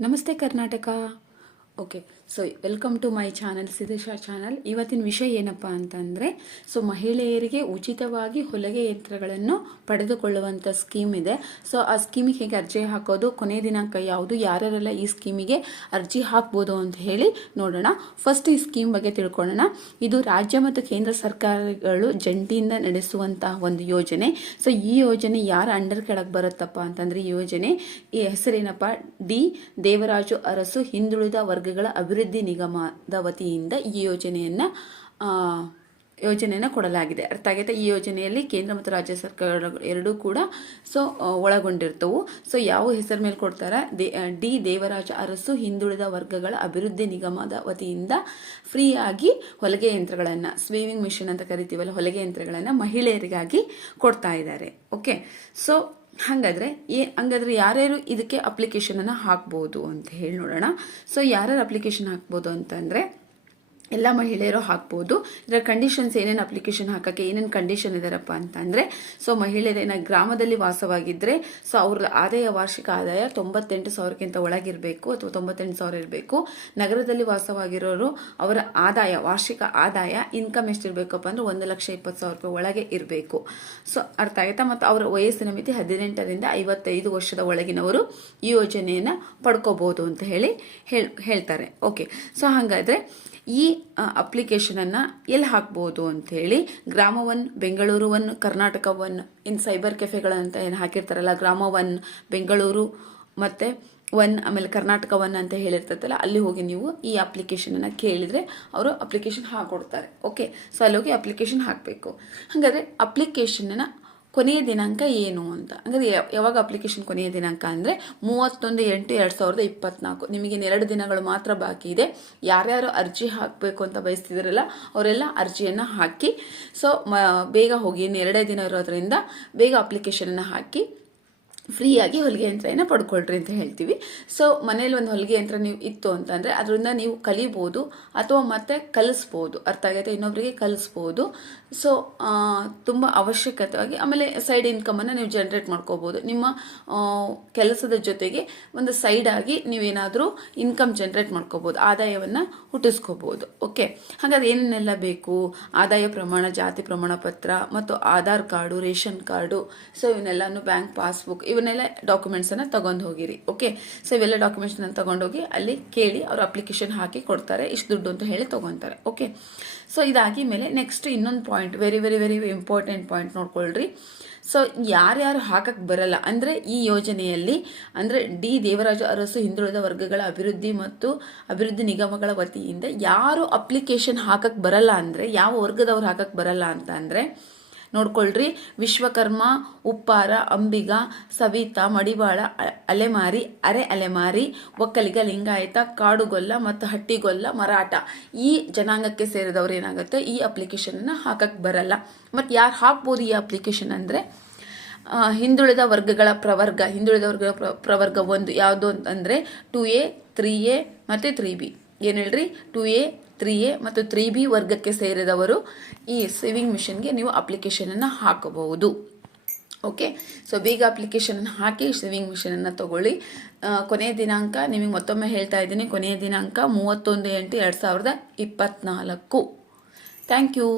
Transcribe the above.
ನಮಸ್ತೆ Karnataka. Okay so welcome to my channel Siddesha channel ಇವತ್ತಿನ ವಿಷಯ ಏನಪ್ಪ ಅಂತಂದರೆ ಸೊ ಮಹಿಳೆಯರಿಗೆ ಉಚಿತವಾಗಿ ಹೊಲಿಗೆ ಯಂತ್ರಗಳನ್ನು ಪಡೆದುಕೊಳ್ಳುವಂಥ ಸ್ಕೀಮ್ ಇದೆ. ಸೊ ಆ ಸ್ಕೀಮಿಗೆ ಹೇಗೆ ಅರ್ಜಿ ಹಾಕೋದು? ಕೊನೆ ದಿನಾಂಕ ಯಾವುದು? ಯಾರ್ಯಾರೆಲ್ಲ ಈ ಸ್ಕೀಮಿಗೆ ಅರ್ಜಿ ಹಾಕ್ಬೋದು ಅಂತ ಹೇಳಿ ನೋಡೋಣ. ಫಸ್ಟ್ ಈ ಸ್ಕೀಮ್ ಬಗ್ಗೆ ತಿಳ್ಕೊಳ್ಳೋಣ. ಇದು ರಾಜ್ಯ ಮತ್ತು ಕೇಂದ್ರ ಸರ್ಕಾರಗಳು ಜಂಟಿಯಿಂದ ನಡೆಸುವಂತಹ ಒಂದು ಯೋಜನೆ. ಸೊ ಈ ಯೋಜನೆ ಯಾರ ಅಂಡರ್ ಕೆಳಗೆ ಬರುತ್ತಪ್ಪ ಅಂತಂದ್ರೆ ಈ ಯೋಜನೆ, ಈ ಹೆಸರೇನಪ್ಪ? ಡಿ. ದೇವರಾಜು ಅರಸು ಹಿಂದುಳಿದ ವರ್ಗಗಳ ಅಭಿವೃದ್ಧಿ ನಿಗಮದ ವತಿಯಿಂದ ಈ ಯೋಜನೆಯನ್ನ ಯೋಜನೆಯನ್ನು ಕೊಡಲಾಗಿದೆ. ಅರ್ಥ ಆಗೈತೆ? ಈ ಯೋಜನೆಯಲ್ಲಿ ಕೇಂದ್ರ ಮತ್ತು ರಾಜ್ಯ ಸರ್ಕಾರಗಳು ಎರಡೂ ಕೂಡ, ಸೊ ಒಳಗೊಂಡಿರ್ತವು. ಸೊ, ಯಾವ ಹೆಸರು ಮೇಲೆ ಕೊಡ್ತಾರೆ? ಡಿ ದೇವರಾಜ ಅರಸು ಹಿಂದುಳಿದ ವರ್ಗಗಳ ಅಭಿವೃದ್ಧಿ ನಿಗಮದ ವತಿಯಿಂದ ಫ್ರೀಯಾಗಿ ಹೊಲಿಗೆ ಯಂತ್ರಗಳನ್ನು ಸ್ವೀವಿಂಗ್ ಮಿಷನ್ ಅಂತ ಕರಿತೀವಲ್ಲ, ಹೊಲಿಗೆ ಯಂತ್ರಗಳನ್ನು ಮಹಿಳೆಯರಿಗಾಗಿ ಕೊಡ್ತಾ ಇದ್ದಾರೆ. ಓಕೆ? ಸೊ ಹಾಗಾದ್ರೆ ಏ, ಹಂಗಾದ್ರೆ ಯಾರ್ಯಾರು ಇದಕ್ಕೆ ಅಪ್ಲಿಕೇಶನನ್ನು ಹಾಕ್ಬೋದು ಅಂತ ಹೇಳಿ ನೋಡೋಣ. ಸೊ ಯಾರ್ಯಾರು ಅಪ್ಲಿಕೇಶನ್ ಹಾಕ್ಬೋದು ಅಂತಂದರೆ ಎಲ್ಲ ಮಹಿಳೆಯರು ಹಾಕ್ಬೋದು. ಇದರ ಕಂಡೀಷನ್ಸ್ ಏನೇನು ಅಪ್ಲಿಕೇಶನ್ ಹಾಕೋಕ್ಕೆ ಏನೇನು ಕಂಡೀಷನ್ ಇದಾರಪ್ಪ ಅಂತಂದರೆ ಸೊ ಮಹಿಳೆಯರೇನ ಗ್ರಾಮದಲ್ಲಿ ವಾಸವಾಗಿದ್ದರೆ ಸೊ ಅವ್ರ ಆದಾಯ, ವಾರ್ಷಿಕ ಆದಾಯ ತೊಂಬತ್ತೆಂಟು ಸಾವಿರಕ್ಕಿಂತ ಒಳಗಿರಬೇಕು ಅಥವಾ ತೊಂಬತ್ತೆಂಟು ಸಾವಿರ ಇರಬೇಕು. ನಗರದಲ್ಲಿ ವಾಸವಾಗಿರೋರು ಅವರ ಆದಾಯ, ವಾರ್ಷಿಕ ಆದಾಯ ಇನ್ಕಮ್ ಎಷ್ಟಿರಬೇಕಪ್ಪ ಅಂದ್ರೆ ಒಂದು ಲಕ್ಷ ಇಪ್ಪತ್ತು ಸಾವಿರ ರೂಪಾಯಿ ಒಳಗೆ ಇರಬೇಕು. ಸೊ ಅರ್ಥ ಆಗುತ್ತಾ ಮತ್ತು ಅವರ ವಯಸ್ಸಿನ ಮಿತಿ ಹದಿನೆಂಟರಿಂದ ಐವತ್ತೈದು ವರ್ಷದ ಒಳಗಿನವರು ಈ ಯೋಜನೆಯನ್ನು ಪಡ್ಕೋಬೋದು ಅಂತ ಹೇಳಿ ಹೇಳ್, ಹೇಳ್ತಾರೆ. ಓಕೆ ಸೊ ಹಾಗಾದರೆ ಈ ಅಪ್ಲಿಕೇಶನನ್ನು ಎಲ್ಲಿ ಹಾಕ್ಬೋದು ಅಂಥೇಳಿ Grama one, Bengaluru one, Karnataka one, in cyber ಕೆಫೆಗಳಂತ ಏನು ಹಾಕಿರ್ತಾರಲ್ಲ, ಗ್ರಾಮ ಒನ್, ಬೆಂಗಳೂರು ಮತ್ತು ಒನ್, ಆಮೇಲೆ ಕರ್ನಾಟಕ ಒನ್ ಅಂತ ಹೇಳಿರ್ತೈತಲ್ಲ, ಅಲ್ಲಿ ಹೋಗಿ ನೀವು ಈ ಅಪ್ಲಿಕೇಶನನ್ನು ಕೇಳಿದರೆ ಅವರು ಅಪ್ಲಿಕೇಶನ್ ಹಾಕೊಡ್ತಾರೆ. ಓಕೆ ಸೊ ಅಲ್ಲಿ ಹೋಗಿ ಅಪ್ಲಿಕೇಶನ್ ಹಾಕಬೇಕು. ಹಾಗಾದರೆ ಅಪ್ಲಿಕೇಶನನ್ನು ಕೊನೆಯ ದಿನಾಂಕ ಏನು ಅಂತ. ಅಂದರೆ ಯಾವಾಗ ಅಪ್ಲಿಕೇಶನ್ ಕೊನೆಯ ದಿನಾಂಕ ಅಂದರೆ ಮೂವತ್ತೊಂದು ಎಂಟು ಎರಡು ಸಾವಿರದ ಇಪ್ಪತ್ನಾಲ್ಕು. ನಿಮಗೆ ಎರಡು ದಿನಗಳು ಮಾತ್ರ ಬಾಕಿ ಇದೆ. ಯಾರ್ಯಾರು ಅರ್ಜಿ ಹಾಕಬೇಕು ಅಂತ ಬಯಸ್ತಿದ್ರಲ್ಲ, ಅವರೆಲ್ಲ ಅರ್ಜಿಯನ್ನು ಹಾಕಿ, ಸೊ ಬೇಗ ಹೋಗಿ ಇನ್ನು ಎರಡೇ ದಿನ ಇರೋದ್ರಿಂದ ಬೇಗ ಅಪ್ಲಿಕೇಶನನ್ನು ಹಾಕಿ ಫ್ರೀಯಾಗಿ ಹೊಲಿಗೆ ಯಂತ್ರನ ಪಡ್ಕೊಳ್ರಿ ಅಂತ ಹೇಳ್ತೀವಿ. ಸೊ ಮನೇಲಿ ಒಂದು ಹೊಲಿಗೆ ಯಂತ್ರ ನೀವು ಇತ್ತು ಅಂತಂದರೆ, ಅದರಿಂದ ನೀವು ಕಲಿಬೋದು ಅಥವಾ ಮತ್ತೆ ಕಲಿಸ್ಬೋದು. ಅರ್ಥ ಆಗೈತೆ? ಇನ್ನೊಬ್ಬರಿಗೆ ಕಲಿಸ್ಬೋದು. ಸೊ ತುಂಬ ಅವಶ್ಯಕತೆಯಾಗಿ ಆಮೇಲೆ ಸೈಡ್ ಇನ್ಕಮನ್ನು ನೀವು ಜನ್ರೇಟ್ ಮಾಡ್ಕೋಬೋದು. ನಿಮ್ಮ ಕೆಲಸದ ಜೊತೆಗೆ ಒಂದು ಸೈಡ್ ಆಗಿ ನೀವೇನಾದರೂ ಇನ್ಕಮ್ ಜನ್ರೇಟ್ ಮಾಡ್ಕೋಬೋದು. ಆದಾಯವನ್ನು ಹುಟ್ಟಿಸ್ಕೋಬೋದು. ಓಕೆ ಹಾಗಾದ್ರೆ ಏನೇನೆಲ್ಲ ಬೇಕು? ಆದಾಯ ಪ್ರಮಾಣ, ಜಾತಿ ಪ್ರಮಾಣ ಪತ್ರ, ಮತ್ತು Aadhaar card, ration card. So ಇವನ್ನೆಲ್ಲನೂ bank, passbook ಇವನ್ನೆಲ್ಲ ಡಾಕ್ಯುಮೆಂಟ್ಸನ್ನು ತಗೊಂಡು ಹೋಗಿರಿ ಓಕೆ ಸೊ ಇವೆಲ್ಲ ಡಾಕ್ಯುಮೆಂಟ್ಸ್ನ ತಗೊಂಡೋಗಿ ಅಲ್ಲಿ ಕೇಳಿ ಅವರು ಅಪ್ಲಿಕೇಶನ್ ಹಾಕಿ ಕೊಡ್ತಾರೆ, ಇಷ್ಟು ದುಡ್ಡು ಅಂತ ಹೇಳಿ ತಗೊತಾರೆ ಓಕೆ ಸೊ ಇದಾಗಿ ಮೇಲೆ ನೆಕ್ಸ್ಟ್ ಇನ್ನೊಂದು point very very very important point ನೋಡ್ಕೊಳ್ರಿ. So ಯಾರ್ಯಾರು ಹಾಕಕ್ಕೆ ಬರಲ್ಲ, ಅಂದರೆ ಈ ಯೋಜನೆಯಲ್ಲಿ, ಅಂದರೆ ಡಿ. ದೇವರಾಜ ಅರಸು ಹಿಂದುಳಿದ ವರ್ಗಗಳ ಅಭಿವೃದ್ಧಿ ಮತ್ತು ಅಭಿವೃದ್ಧಿ ನಿಗಮಗಳ ವತಿಯಿಂದ ಯಾರು ಅಪ್ಲಿಕೇಶನ್ ಹಾಕಕ್ಕೆ ಬರಲ್ಲ ಅಂದರೆ, ಯಾವ ವರ್ಗದವ್ರು ಹಾಕಕ್ಕೆ ಬರಲ್ಲ ಅಂತ ಅಂದರೆ ನೋಡ್ಕೊಳ್ರಿ. ವಿಶ್ವಕರ್ಮ, ಉಪ್ಪಾರ, ಅಂಬಿಗ, ಸವಿತಾ, ಮಡಿವಾಳ ಅಲೆಮಾರಿ, ಅರೆ ಅಲೆಮಾರಿ, ಒಕ್ಕಲಿಗ, ಲಿಂಗಾಯತ, ಕಾಡುಗೊಲ್ಲ ಮತ್ತು ಹಟ್ಟಿಗೊಲ್ಲ, ಮರಾಠ. ಈ ಜನಾಂಗಕ್ಕೆ ಸೇರಿದವ್ರು ಏನಾಗುತ್ತೆ? ಈ ಅಪ್ಲಿಕೇಶನನ್ನು ಹಾಕಕ್ಕೆ ಬರಲ್ಲ. ಮತ್ತು ಯಾರು ಹಾಕ್ಬೋದು ಈ ಅಪ್ಲಿಕೇಶನ್ ಅಂದರೆ? ಹಿಂದುಳಿದ ವರ್ಗಗಳ ಪ್ರವರ್ಗ. ಹಿಂದುಳಿದ ವರ್ಗಗಳ ಪ್ರ- ಪ್ರವರ್ಗ ಒಂದು. ಯಾವುದು ಅಂತಂದರೆ ಟು ಎ, ತ್ರೀ ಎ ಮತ್ತು ತ್ರೀ ಬಿ. ಏನು ಹೇಳ್ರಿ? ಟು ಎ ತ್ರೀ ಎ ಮತ್ತು ತ್ರೀ ಬಿ ವರ್ಗಕ್ಕೆ ಸೇರಿದವರು ಈ ಸೇವಿಂಗ್ ಮಿಷನ್ಗೆ ನೀವು ಅಪ್ಲಿಕೇಶನನ್ನು ಹಾಕಬಹುದು. ಓಕೆ ಸೊ ಬೇಗ ಅಪ್ಲಿಕೇಶನ್ ಹಾಕಿ ಸೇವಿಂಗ್ ಮಿಷನನ್ನು ತಗೊಳ್ಳಿ. ಕೊನೆಯ ದಿನಾಂಕ ನಿಮಗೆ ಮತ್ತೊಮ್ಮೆ ಹೇಳ್ತಾ ಇದ್ದೀನಿ. ಕೊನೆಯ ದಿನಾಂಕ ಮೂವತ್ತೊಂದು ಎಂಟು ಎರಡು ಸಾವಿರದ ಇಪ್ಪತ್ತ್ನಾಲ್ಕು ಥ್ಯಾಂಕ್ ಯು